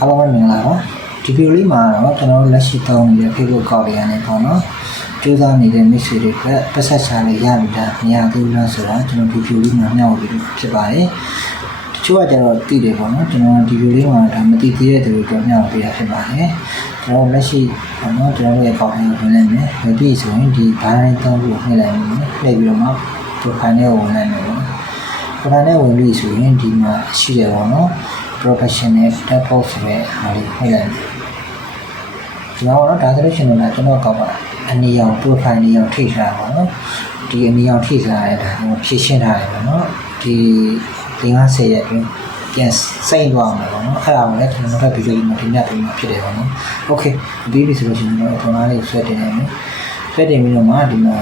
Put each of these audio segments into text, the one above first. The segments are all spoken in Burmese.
အားလုံးပဲမင်္ဂလာပါဒီဗီဒီယိုလေးမှာတော့ကျွန်တော်တို့လက်ရှိသုံးနေတဲ့ Facebook ကောက်တွေကနေပေါ့နော်ကြိုးစားနေတဲ့ message တွေပဲပတ်ဆက်ချာလေးရပြီလားမရသေးဘူးလားဆိုတာကျွန်တော်ဒီဗီဒီယိုလေးမှာမျှဝေပြီးဖြစ်ပါတယ်တချို့ကကျတော့သိတယ်ပေါ့နော်ကျွန်တော်ဒီဗီဒီယိုလေးမှာဒါမသိသေးတဲ့သူတွေတော့မျှဝေပေးတာဖြစ်ပါတယ်ကျွန်တော်လက်ရှိပေါ့နော်ကျွန်တော်ရဲ့ကောက်တွေဝင်လိုက်မယ်ဝယ်ပြီးဆိုရင်ဒီဘာတိုင်းသုံးဖို့နှိမ့်လိုက်မယ်နှိပ်ပြီးတော့မှ profile နဲ့ဝင်လိုက်မယ်ပေါ့နော် profile နဲ့ဝင်ပြီးဆိုရင်ဒီမှာရှိတယ်ပေါ့နော် professional dashboard ဆိုတဲ့ဟာလေးဖိတ်လိုက်ကျွန်တော်ကတော့ဒါဆိုလို့ရှိရင်လည်းကျွန်တော်ကောက်ပါအနေရောင် profile နေရောင်ထိထားပါတော့ဒီအနေရောင်ထိထားရတာကိုဖြည့်ရှင်းထားတယ်ပေါ့နော်ဒီ50ရက်အတွင်းပြန်စိမ့်သွားမှာပေါ့နော်အဲ့ဒါကိုလည်းကျွန်တော်တို့ဗီဒီယိုမှာတင်ပြပေးမှာဖြစ်တယ်ပေါ့နော် okay ပြီးပြီဆိုလို့ရှိရင်တော့ကျွန်တော်လေးဆွဲတင်နိုင်မယ်ဆွဲတင်ပြီးတော့မှဒီမှာ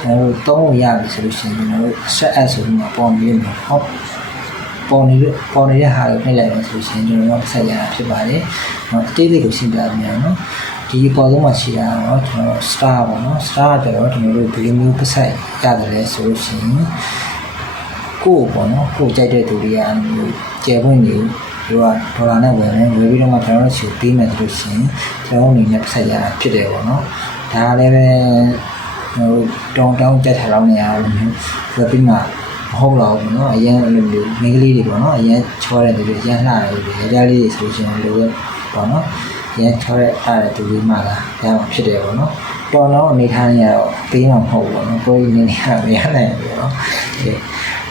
ကျွန်တော်တို့သုံးလို့ရပြီဆိုလို့ရှိရင်ကျွန်တော်တို့ set app ဆိုပြီးမှပေါ်ပြီးမှာဟုတ် ပေါ်နေလို့ပေါ်နေတဲ့ဟာကိုနှိပ်လိုက်လို့ဆိုရှင်ကျွန်တော်တို့ဆက်ရတာဖြစ်ပါတယ်။နော်အသေးလေးကိုရှင်းပြပြမယ်နော်။ဒီအပေါ်ဆုံးမှာရှိတာတော့ကျွန်တော် star ပေါ့နော်။ star ကျတော့ကျွန်တော်တို့ဘယ်လိုမျိုးပတ်ဆက်ရတယ်လဲဆိုလို့ရှိရင်ကိုယ်ပေါ့နော်ကိုယ်ကြိုက်တဲ့သူတွေကအဲ့လိုမျိုးကျယ်ပွင့်နေသူကဒေါ်လာနဲ့ဝယ်မယ်ဝယ်ပြီးတော့မှကျွန်တော်တို့ချူပေးမယ်ဆိုလို့ရှိရင်ကျွန်တော်အနေနဲ့ပတ်ဆက်ရတာဖြစ်တယ်ပေါ့နော်။ဒါလည်းပဲဟိုတောင်းတောင်းကြက်ထားတော့နေရလို့မျိုးဝယ်ပြီးမှမ ဟုတ်တော့ဘူးเนาะအရင်အဲ့လိုမျိုးမိန်းကလေးတွေပေါ့เนาะအရင်ချောတဲ့သူတွေအရင်လှတဲ့သူတွေယောက်ျားလေးတွေဆိုရှင်လိုပဲပေါ့เนาะအရင်ချောတဲ့အားတဲ့သူတွေမှလာရမှာဖြစ်တယ်ပေါ့เนาะတော်တော့အနေထားနေရတော့ပေးမှာမဟုတ်ဘူးပေါ့เนาะကိုယ်ကြီးနေနေရမရနိုင်ဘူးเนาะ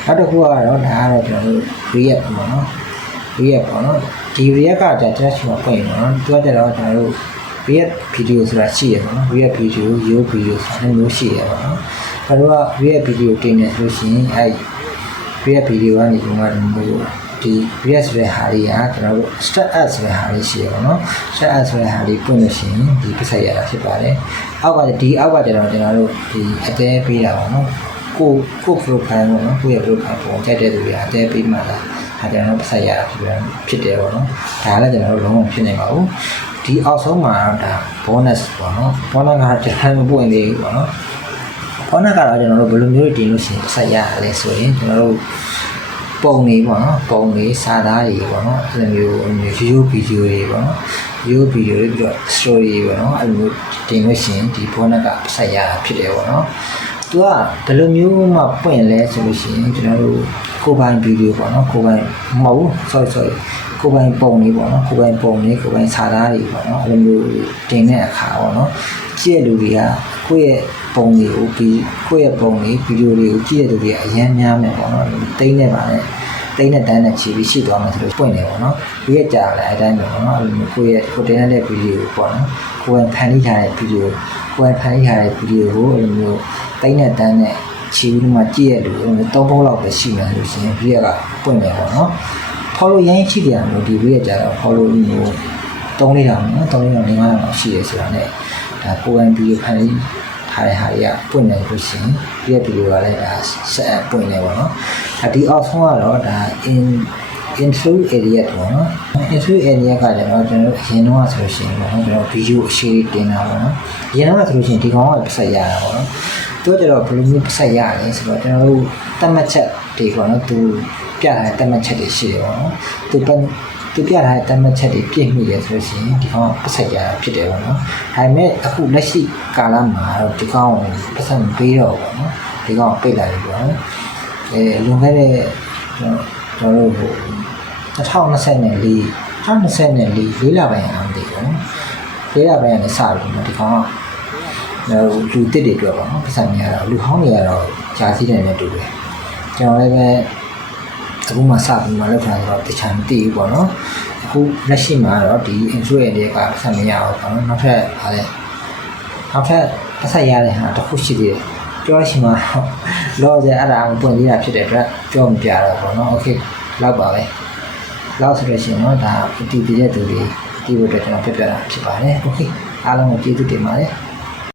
နောက်တစ်ခုကတော့ဒါကတော့ကျွန်တော်တို့ react ပေါ့เนาะ react ပေါ့เนาะဒီ react ကကြာကြာရှိမှပွင့်ပေါ့เนาะသူကကြတော့ကျွန်တော်တို့ react video ဆိုတာရှိရပေါ့နော် react video yo video ဆိုတာမျိုးရှိရပေါ့နော်အဲတော့ react video တင်နေဆိုလို့ရှိရင်အဲ react video ကနေဒီမှာမျိုးဒီ react ဆိုတဲ့ဟာလေးကကျွန်တော်တို့ start ads ဆိုတဲ့ဟာလေးရှိရပေါ့နော် start ads ဆိုတဲ့ဟာလေးပွင့်လို့ရှိရင်ဒီပြဆက်ရတာဖြစ်ပါတယ်အောက်ကဒီအောက်ကကျတော့ကျွန်တော်တို့ဒီအသေးပေးတာပေါ့နော်ကိုကို profile ပေါ့နော်ကိုယ့်ရဲ့ profile ပုံကြိုက်တဲ့သူတွေအသေးပေးမှလာဒါကျွန်တော်တို့ဆက်ရတာဖြစ်တယ်ဖြစ်တယ်ပေါ့နော်ဒါလည်းကျွန်တော်တို့လုံးဝဖြစ်နေပါဘူးဒီအောက်ဆုံးမှာဒါ bonus ပေါ့နော် bonus ကကျွန်တော်မပွင့်သေးဘူးပေါ့နော် bonus ကတော့ကျွန်တော်တို့ဘယ်လိုမျိုးတင်လို့ရှိရင်ဆက်ရရလဲဆိုရင်ကျွန်တော်တို့ပုံနေပေါ့နော်ပုံနေစာသားတွေပေါ့နော်အဲ့လိုမျိုးရိုးရိုးဗီဒီယိုတွေပေါ့နော်ရိုးဗီဒီယိုတွေပြီးတော့ story တွေပေါ့နော်အဲ့လိုမျိုးတင်လို့ရှိရင်ဒီ bonus ကဆက်ရတာဖြစ်တယ်ပေါ့နော် သူကဘယ်လိုမျိုးမှပွင့်လဲဆိုလို့ရှိရင်ကျွန်တော်တို့ကိုယ်ပိုင်ဗီဒီယိုပေါ့နော်ကိုယ်ပိုင်မဟုတ်ဘူး sorry sorry ကိုယ်ပိုင်ပုံလေးပေါ့နော်ကိုယ်ပိုင်ပုံလေးကိုယ်ပိုင်စာသားတွေပေါ့နော်အဲ့လိုမျိုးတင်တဲ့အခါပေါ့နော်ကြည့်ရလူတွေကကိုယ့်ရဲ့ပုံတွေကိုပြီးကိုယ့်ရဲ့ပုံတွေဗီဒီယိုတွေကိုကြည့်ရလူတွေကအများများမယ်ပေါ့နော်တိမ့်နေပါနဲ့တိမ့်တဲ့တန်းနဲ့ချီပြီးရှိသွားမှဆိုလို့ပွင့်နေပေါ့နော်ဒီကကြာလာအတိုင်းပဲပေါ့နော်အဲ့လိုမျိုးကိုယ့်ရဲ့ကိုတင်တဲ့ဗီဒီယိုပေါ့နော်ကိုယ်ပိုင်ဖန်တီးထားတဲ့ဗီဒီယိုကိုယ်ပိုင်ဖန်တီးထားတဲ့ဗီဒီယိုကိုအဲ့လိုမျိုး တိမ့်တဲ့တန်းနဲ့ချီပြီးမှကြည့်ရလူအဲ့လိုမျိုးသုံးပုံးလောက်ပဲရှိမှလို့ရှိရင်ဒီကပွင့်နေပေါ့နော် follow ရိုင်းချိတယ်လို့ဒီ video ကြတော့ follow မျိုးတုံးလေးတောင်နော်တုံးလေးတောင်နေမှတော့ရှိရဆိုတာ ਨੇ ဒါကိုယ်ပိုင် video ဖန်ပြီးထားတဲ့ဟာတွေကပွင့်နေလို့ရှိရင်ဒီရဲ့ video ကလည်းဒါဆက်အပ်ပွင့်နေပါတော့ဒါဒီ off ကတော့ဒါ in intro area ပေါ့နော် intro area ကလည်းတော့ကျွန်တော်အရင်တော့ဆိုလို့ရှိရင်ပေါ့နော်ကျွန်တော် video အရှိတင်တာပေါ့နော်အရင်တော့ဆိုလို့ရှိရင်ဒီကောင်ကပတ်ဆက်ရတာပေါ့နော် သူကကျတော့ဘယ်လိုမျိုးပတ်ဆက်ရလဲဆိုတော့ကျွန်တော်တို့တတ်မှတ်ချက်တွေပေါ့နော်သူပြထားတဲ့တတ်မှတ်ချက်တွေရှိတယ်ပေါ့နော်သူပတ်သူပြထားတဲ့တတ်မှတ်ချက်တွေပြည့်မီရဆိုလို့ရှိရင်ဒီကောင်ကပတ်ဆက်ရတာဖြစ်တယ်ပေါ့နော်ဒါပေမဲ့အခုလက်ရှိကာလမှာတော့ဒီကောင်ကိုပတ်ဆက်မပေးတော့ဘူးပေါ့နော်ဒီကောင်ကိုပိတ်လိုက်ပြီပေါ့နော်အဲလွန်ခဲ့တဲ့ကျွန်တော်တို့2024 2024လေးလပိုင်းအောင်တည်ပေါ့နော်လေးလပိုင်းကနေစပြီးဒီကောင်က တော့လူတစ်တွေအတွက်ပေါ့နော်ပတ်ဆက်မရတော့လူဟောင်းတွေကတော့ဂျာစီတွေနဲ့တူတယ်ကျွန်တော်လည်းပဲအခုမှစပြီးမှလောက်ထားတော့တခြားမသိဘူးပေါ့နော်အခုလက်ရှိမှာတော့ဒီ intro ရဲ့တွေကပတ်ဆက်မရအောင်ပေါ့နော်နောက်ထပ်ဟာလဲနောက်ထပ်ပတ်ဆက်ရတဲ့ဟာတစ်ခုရှိသေးတယ်ပြောရှိမှာလောဆယ်အဲ့ဒါအပွင့်သေးတာဖြစ်တဲ့အတွက်ပြောမပြတော့ပေါ့နော်โอเคလောက်ပါပဲလောက်ဆိုလို့ရှိရင်တော့ဒါအတီးတည်တဲ့သူတွေဒီဘက်တော့ကျွန်တော်ပြပြတာဖြစ်ပါတယ်โอเคအားလုံးကိုကျေးဇူးတင်ပါတယ်